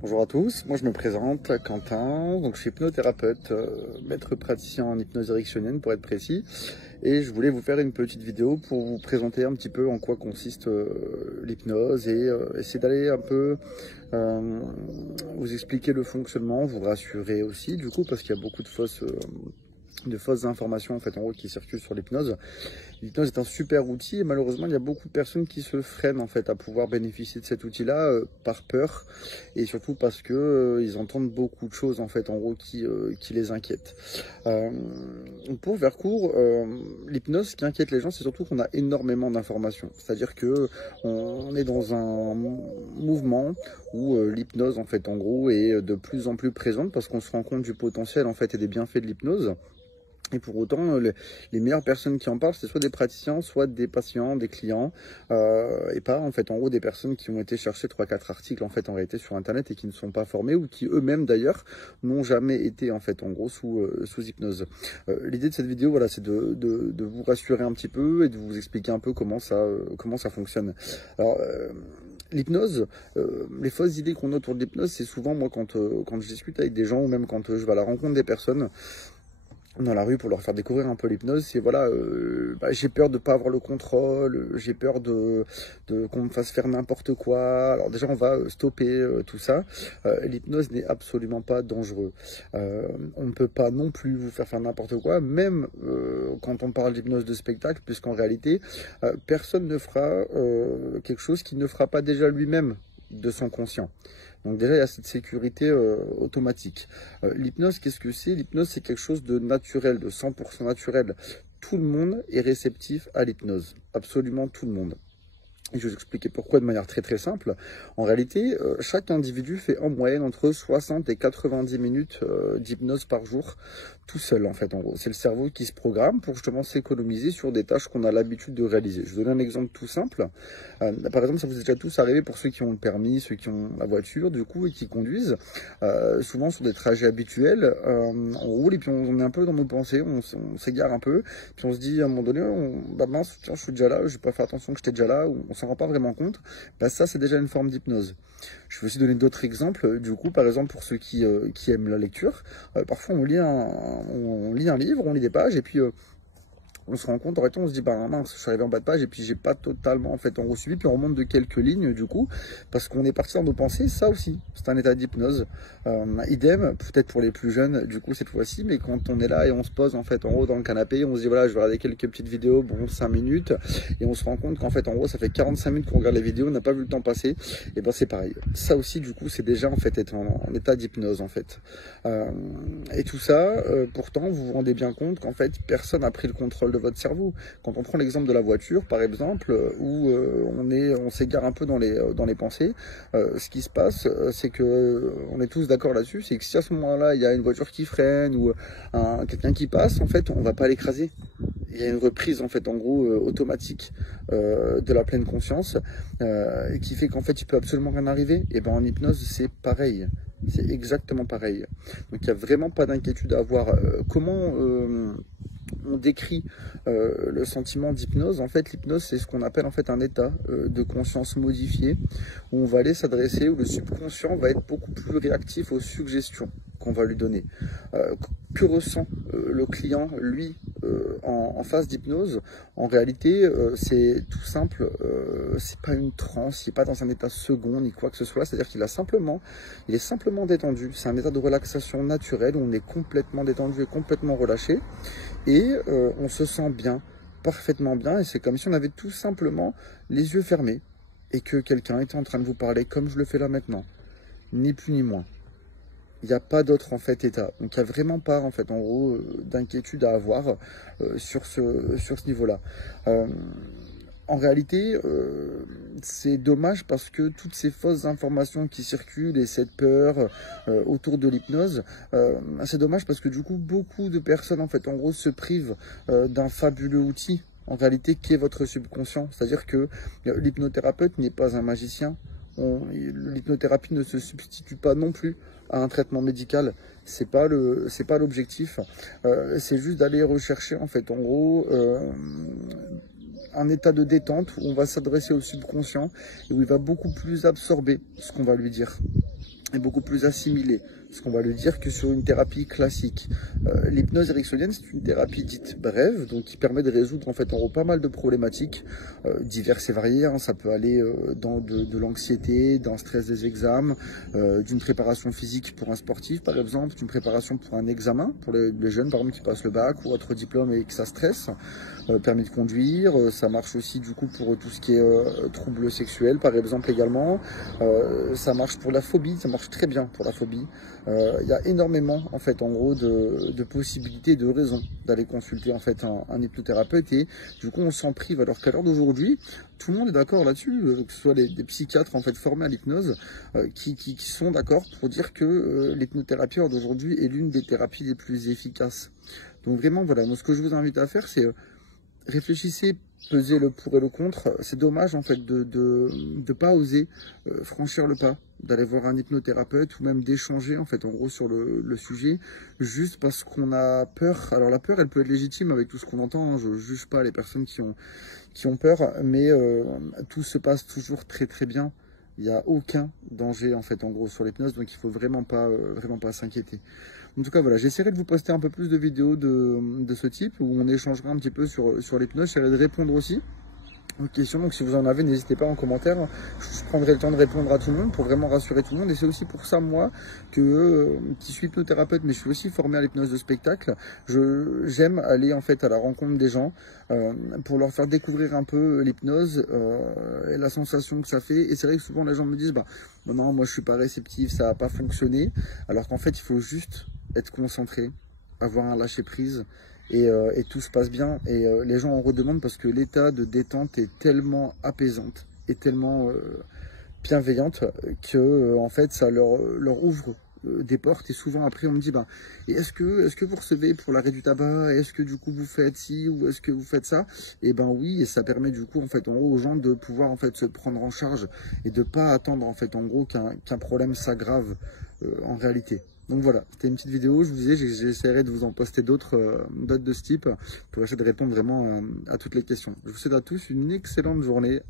Bonjour à tous, moi je me présente Quentin, donc je suis hypnothérapeute, maître praticien en hypnose érectionnelle pour être précis, et je voulais vous faire une petite vidéo pour vous présenter un petit peu en quoi consiste l'hypnose et essayer d'aller un peu vous expliquer le fonctionnement, vous rassurer aussi du coup parce qu'il y a beaucoup de fausses informations en fait en gros qui circulent sur l'hypnose. L'hypnose est un super outil et malheureusement il y a beaucoup de personnes qui se freinent en fait à pouvoir bénéficier de cet outil-là par peur et surtout parce que ils entendent beaucoup de choses en fait en gros qui les inquiètent. Pour faire court, l'hypnose, ce qui inquiète les gens, c'est surtout qu'on a énormément d'informations. C'est-à-dire que on est dans un mouvement où l'hypnose en fait en gros est de plus en plus présente parce qu'on se rend compte du potentiel en fait et des bienfaits de l'hypnose. Et pour autant, les meilleures personnes qui en parlent, c'est soit des praticiens, soit des patients, des clients, et pas en fait en gros des personnes qui ont été chercher 3-4 articles en fait en réalité sur internet et qui ne sont pas formés ou qui eux-mêmes d'ailleurs n'ont jamais été en fait en gros sous hypnose. L'idée de cette vidéo, voilà, c'est de vous rassurer un petit peu et de vous expliquer un peu comment ça fonctionne. Alors l'hypnose, les fausses idées qu'on a autour de l'hypnose, c'est souvent moi quand je discute avec des gens ou même quand je vais à la rencontre des personnes dans la rue pour leur faire découvrir un peu l'hypnose, c'est voilà, j'ai peur de pas avoir le contrôle, j'ai peur de qu'on me fasse faire n'importe quoi. Alors déjà on va stopper tout ça. L'hypnose n'est absolument pas dangereux. On ne peut pas non plus vous faire n'importe quoi, même quand on parle d'hypnose de spectacle, puisqu'en réalité personne ne fera quelque chose qu'il ne fera pas déjà lui-même de son conscient. Donc déjà, il y a cette sécurité automatique. L'hypnose, qu'est-ce que c'est? L'hypnose, c'est quelque chose de naturel, de 100% naturel. Tout le monde est réceptif à l'hypnose. Absolument tout le monde. Et je vais vous expliquer pourquoi de manière très très simple. En réalité, chaque individu fait en moyenne entre 60 et 90 minutes d'hypnose par jour, tout seul en fait en gros. C'est le cerveau qui se programme pour justement s'économiser sur des tâches qu'on a l'habitude de réaliser. Je vous donne un exemple tout simple. Par exemple, ça vous est déjà tous arrivé pour ceux qui ont le permis, ceux qui ont la voiture du coup et qui conduisent. Souvent sur des trajets habituels, on roule et puis on est un peu dans nos pensées, on s'égare un peu, puis on se dit à un moment donné, bah mince, tiens, je suis déjà là, je vais pas faire attention que j'étais déjà là, ou on s'en rend pas vraiment compte. Bah ça c'est déjà une forme d'hypnose. Je vais aussi donner d'autres exemples. Du coup, par exemple pour ceux qui aiment la lecture, parfois on lit un livre, on lit des pages et puis on se rend compte, en fait, on se dit, bah mince, je suis arrivé en bas de page et puis j'ai pas totalement en fait en gros suivi, puis on remonte de quelques lignes du coup, parce qu'on est parti dans nos pensées, ça aussi, c'est un état d'hypnose. Idem, peut-être pour les plus jeunes du coup cette fois-ci, mais quand on est là et on se pose en fait en haut dans le canapé, on se dit voilà, je vais regarder quelques petites vidéos, bon 5 minutes, et on se rend compte qu'en fait en gros ça fait 45 minutes qu'on regarde les vidéos, on n'a pas vu le temps passer, et ben c'est pareil. Ça aussi du coup c'est déjà en fait être en état d'hypnose en fait. Et tout ça, pourtant vous vous rendez bien compte qu'en fait personne n'a pris le contrôle de votre cerveau. Quand on prend l'exemple de la voiture, par exemple, où on s'égare un peu dans les pensées, ce qui se passe, c'est que on est tous d'accord là-dessus, c'est que si à ce moment-là, il y a une voiture qui freine ou quelqu'un qui passe, en fait, on va pas l'écraser. Il y a une reprise, en fait, en gros, automatique de la pleine conscience, qui fait qu'en fait, il peut absolument rien arriver. Et ben en hypnose, c'est pareil. C'est exactement pareil. Donc, il n'y a vraiment pas d'inquiétude à avoir. Comment on décrit le sentiment d'hypnose? En fait, l'hypnose, c'est ce qu'on appelle en fait un état de conscience modifié, où on va aller s'adresser, où le subconscient va être beaucoup plus réactif aux suggestions qu'on va lui donner. Que ressent le client, lui, en phase d'hypnose? En réalité, c'est tout simple, c'est pas une transe, il n'est pas dans un état second, ni quoi que ce soit, c'est-à-dire qu'il est simplement détendu. C'est un état de relaxation naturelle, où on est complètement détendu et complètement relâché, et on se sent bien, parfaitement bien, et c'est comme si on avait tout simplement les yeux fermés, et que quelqu'un était en train de vous parler comme je le fais là maintenant, ni plus ni moins. Il n'y a pas d'autre en fait état. Donc il n'y a vraiment pas en fait en gros d'inquiétude à avoir sur ce niveau-là. En réalité, c'est dommage parce que toutes ces fausses informations qui circulent et cette peur autour de l'hypnose, c'est dommage parce que du coup beaucoup de personnes en fait en gros se privent d'un fabuleux outil en réalité qui est votre subconscient. C'est-à-dire que l'hypnothérapeute n'est pas un magicien. L'hypnothérapie ne se substitue pas non plus à un traitement médical, c'est pas l'objectif, c'est juste d'aller rechercher en fait en gros un état de détente où on va s'adresser au subconscient et où il va beaucoup plus absorber ce qu'on va lui dire. est beaucoup plus assimilé, ce qu'on va lui dire, que sur une thérapie classique. L'hypnose ericksonienne, c'est une thérapie dite brève, donc qui permet de résoudre en fait en gros pas mal de problématiques diverses et variées. Hein. Ça peut aller dans de l'anxiété, d'un stress des examens, d'une préparation physique pour un sportif par exemple, d'une préparation pour un examen, pour les jeunes par exemple qui passent le bac ou autre diplôme et que ça stresse, permis de conduire. Ça marche aussi du coup pour tout ce qui est troubles sexuels par exemple également. Ça marche pour la phobie, ça marche très bien pour la phobie. Il y a énormément en fait en gros de possibilités, de raisons d'aller consulter en fait un hypnothérapeute, et du coup on s'en prive, alors qu'à l'heure d'aujourd'hui tout le monde est d'accord là-dessus, que ce soit des psychiatres en fait formés à l'hypnose qui sont d'accord pour dire que l'hypnothérapie d'aujourd'hui est l'une des thérapies les plus efficaces. Donc vraiment voilà, moi ce que je vous invite à faire, c'est réfléchissez, pesez le pour et le contre. C'est dommage en fait de pas oser franchir le pas, d'aller voir un hypnothérapeute ou même d'échanger en fait en gros sur le sujet, juste parce qu'on a peur. Alors la peur, elle peut être légitime avec tout ce qu'on entend, hein. Je juge pas les personnes qui ont peur, mais tout se passe toujours très très bien. Il n'y a aucun danger en fait en gros sur l'hypnose, donc il faut vraiment pas s'inquiéter. En tout cas voilà, j'essaierai de vous poster un peu plus de vidéos de ce type où on échangera un petit peu sur l'hypnose. J'essaierai de répondre aussi aux questions, donc si vous en avez, n'hésitez pas en commentaire. Je prendrai le temps de répondre à tout le monde pour vraiment rassurer tout le monde. Et c'est aussi pour ça, moi, qui suis hypnothérapeute, mais je suis aussi formé à l'hypnose de spectacle. J'aime aller en fait à la rencontre des gens pour leur faire découvrir un peu l'hypnose et la sensation que ça fait. Et c'est vrai que souvent les gens me disent, non, moi je suis pas réceptif, ça va pas fonctionner. Alors qu'en fait, il faut juste être concentré, avoir un lâcher prise. Et tout se passe bien, et les gens en redemandent parce que l'état de détente est tellement apaisante et tellement bienveillante que en fait ça leur ouvre des portes. Et souvent après on me dit et est-ce que vous recevez pour l'arrêt du tabac, est-ce que du coup vous faites ci ou est-ce que vous faites ça? Et oui, et ça permet du coup en fait en gros aux gens de pouvoir en fait se prendre en charge et de pas attendre en fait en gros qu'un problème s'aggrave en réalité. Donc voilà, c'était une petite vidéo, je vous disais, j'essaierai de vous en poster d'autres de ce type pour essayer de répondre vraiment à toutes les questions. Je vous souhaite à tous une excellente journée.